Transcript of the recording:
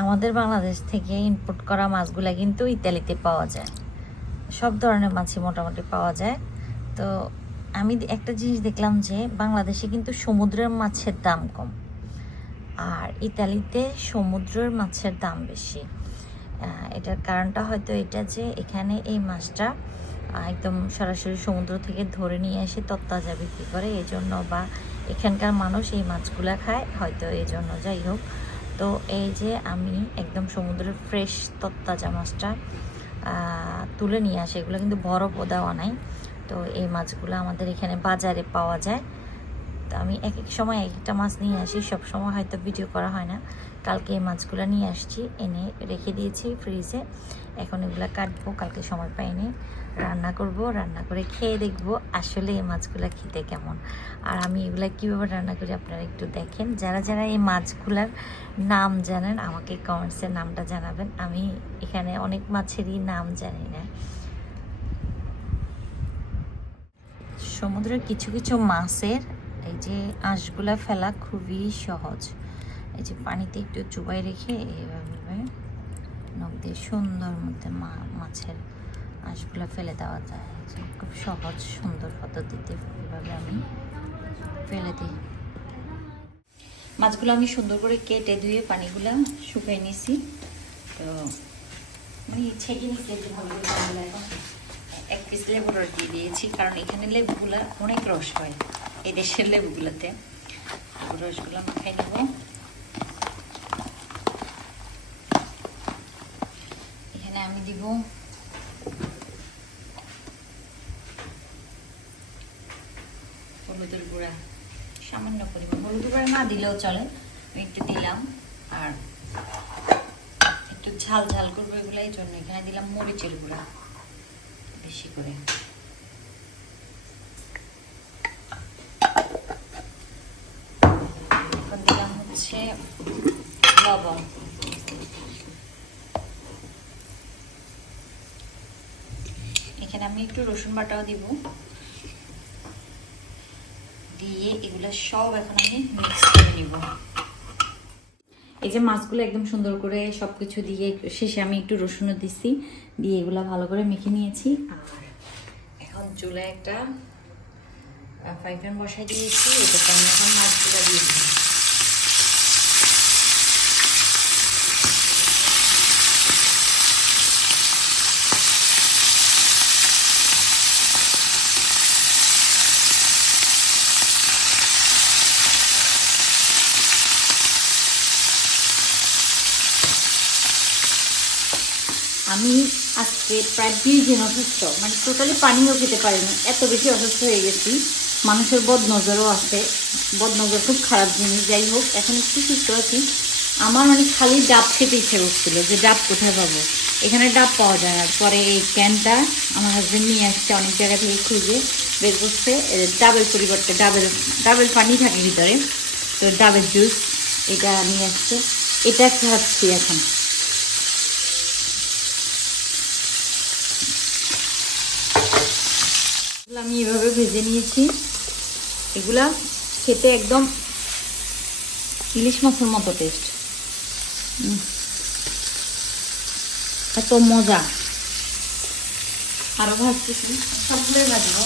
আমাদের বাংলাদেশ থেকে ইম্পোর্ট করা মাছগুলা কিন্তু ইতালিতে পাওয়া যায়। সব ধরনের মাছই মোটামুটি পাওয়া যায়। তো আমি একটা জিনিস দেখলাম যে বাংলাদেশে কিন্তু সমুদ্রের মাছের দাম কম। আর ইতালিতে সমুদ্রের মাছের দাম বেশি। এটার কারণটা হয়তো এটা যে এখানে এই মাছটা একদম সরাসরি সমুদ্র থেকে ধরে নিয়ে এসে তত্তাজা বিক্রি করে। এই জন্য বা এখানকার মানুষ এই মাছগুলা খায়। হয়তো এই জন্য যাই হোক তো এই যে আমি একদম সমুদ্রের ফ্রেশ তত্তাজা মাছটা তুলে নিয়ে আসি। এগুলো কিন্তু বরফও দেওয়া নাই। তো এই মাছগুলো আমাদের এখানে বাজারে পাওয়া যায়। তো আমি এক এক সময় এক একটা মাছ নিয়ে আসি। সব সময় হয়তো ভিডিও করা হয় না। কালকে এই মাছগুলো নিয়ে আসছি, এনে রেখে দিয়েছি ফ্রিজে। এখন এগুলো কাটবো, কালকে সময় পাইনি। রান্না করব, রান্না করে খেয়ে দেখব আসলে এই মাছগুলো খেতে কেমন। আর আমি এগুলো কীভাবে রান্না করি আপনারা একটু দেখেন। যারা যারা এই মাছগুলার নাম জানেন, আমাকে কমেন্টসের নামটা জানাবেন। আমি এখানে অনেক মাছেরই নাম জানি না। সমুদ্রের কিছু কিছু মাছের এই যে আঁশগুলা ফেলা খুবই সহজ। এই যে পানিতে একটু চুবাই রেখে এইভাবে নখ দিয়ে সুন্দর মধ্যে মাছের আঁশগুলা ফেলে দেওয়া যায়। খুব সহজ, সুন্দর পদ্ধতিতে এভাবে আমি ফেলে দিই। মাছগুলো আমি সুন্দর করে কেটে ধুয়ে পানিগুলা শুকিয়ে নিছি। তো মানে ছেঁকে নিছি এখন এক পিস লেবুর দিয়ে দিয়েছি, কারণ এখানে লেবুগুলো অনেক রস হয় এই দেশের লেবুগুলোতে। রসগুলো মাখাই নেব। এখানে আমি দিব হলুদের গুঁড়া। সামান্য পরিমাণ। হলুদের গুঁড়া না দিলেও চলে। আমি একটু দিলাম আর একটু ঝাল ঝাল করব এগুলো, এই জন্য এখানে দিলাম মরিচের গুঁড়া, বেশি করে এখন দিলাম হচ্ছে লবণ। এখানে আমি একটু রসুন বাটাও দিব। দিয়ে এগুলো সব এখন আমি মিক্স করে নিব। এই যে মাছগুলো একদম সুন্দর করে সব কিছু দিয়ে শেষে আমি একটু রসুনও দিছি। দিয়ে এগুলো ভালো করে মেখে নিয়েছি। এখন চুলায় একটা ফ্রাই প্যান বসাই দিয়েছি। এটাতে আমি এখন মাছগুলো দিয়ে দিই আমি আজকে প্রায় দুই দিন অসুস্থ মানে টোটালি পানিও খেতে পারিনি, এত বেশি অসুস্থ হয়ে গেছি। মানুষের বদনজরও আছে, বদনজর খুব খারাপ জিনিস, যাই হোক, এখন একটু সুস্থ আছি। আমার মানে খালি ডাব খেতে ইচ্ছে করছিল যে ডাব কোথায় পাবো? এখানে ডাব পাওয়া যায় না। পরে এই ক্যানটা আমার হাজব্যান্ড নিয়ে আসছে অনেক জায়গা থেকে খুঁজে, বের করছে। ডাবের পরিবর্তে ডাবের ডাবের পানি থাকে ভিতরে, তো ডাবের জুস এটা নিয়ে আসছে। এটা খাচ্ছি এখন। আমি এভাবে ভেজে নিয়েছি। এগুলা খেতে একদম ইলিশ মাছের মতো টেস্ট এত মজা। আরও ভাজতেছি। সবগুলোই ভাজবো